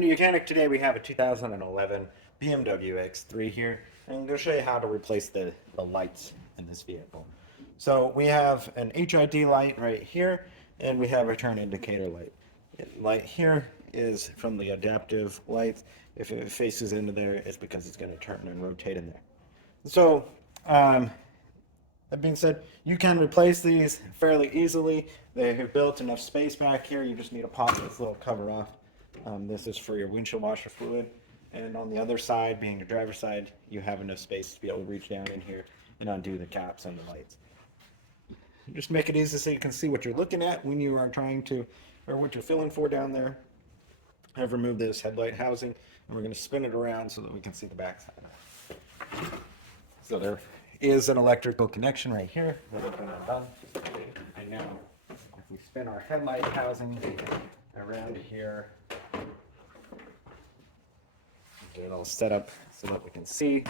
Welcome to Mechanic. Today we have a 2011 BMW X3 here, and I'm going to show you how to replace the lights in this vehicle. So we have an HID light right here, and we have a turn indicator light. Light here is from the adaptive lights. If it faces into there, it's because it's going to turn and rotate in there. So, that being said, you can replace these fairly easily. They have built enough space back here. You just need to pop this little cover off. This is for your windshield washer fluid. And on the other side, being the driver's side, you have enough space to be able to reach down in here and undo the caps and the lights. Just make it easy so you can see what you're looking at when you are trying to, or what you're feeling for down there. I've removed this headlight housing, and we're going to spin it around so that we can see the back side. So there is an electrical connection right here that we're going to done. And now, if we spin our headlight housing around here, get it all set up so that we can see.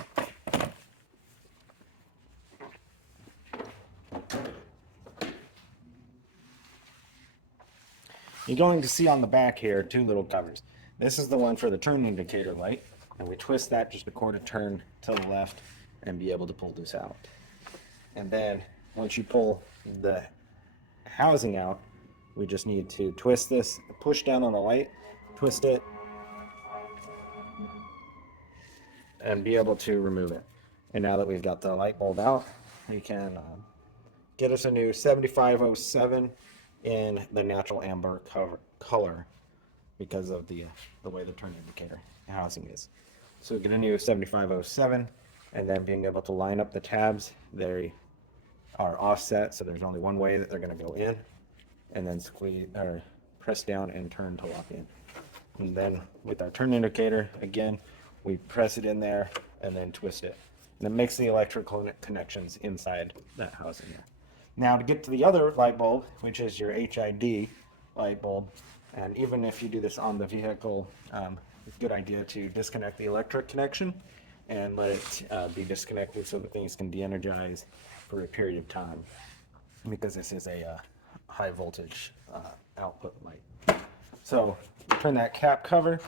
You're going to see on the back here two little covers. This is the one for the turn indicator light, and we twist that just a quarter turn to the left and be able to pull this out. And then once you pull the housing out, we just need to twist this, push down on the light, twist it, and be able to remove it. And now that we've got the light bulb out, we can get us a new 7507 in the natural amber color because of the way the turn indicator housing is. So get a new 7507, and then being able to line up the tabs. They are offset, so there's only one way that they're going to go in, and then squeeze or press down and turn to lock in. And then with our turn indicator, again, we press it in there and then twist it, and it makes the electrical connections inside that housing here. Now to get to the other light bulb, which is your HID light bulb, and even if you do this on the vehicle, it's a good idea to disconnect the electric connection and let it be disconnected so that things can de-energize for a period of time, because this is a high voltage output light. So turn that cap cover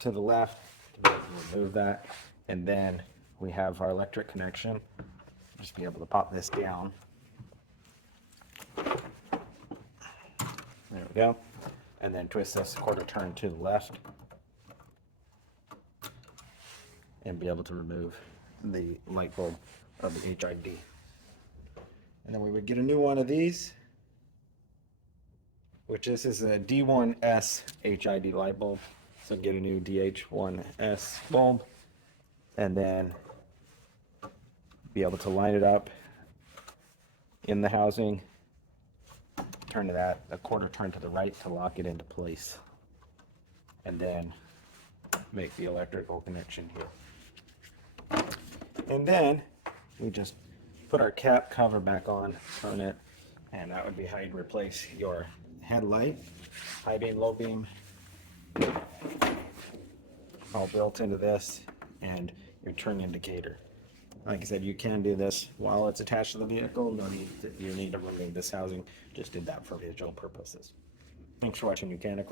to the left to be able to remove that, and then we have our electric connection. Just be able to pop this down. There we go. And then twist this a quarter turn to the left and be able to remove the light bulb of the HID. And then we would get a new one of these, which this is a D1S HID light bulb. So get a new DH1S bulb, and then be able to line it up in the housing, turn to that a quarter turn to the right to lock it into place, and then make the electrical connection here. And then we just put our cap cover back on it, and that would be how you'd replace your headlight, high beam, low beam, all built into this, and your turn indicator. Like I said, you can do this while it's attached to the vehicle. No need you need to remove this housing. Just did that for visual purposes. Thanks for watching, Mechanic.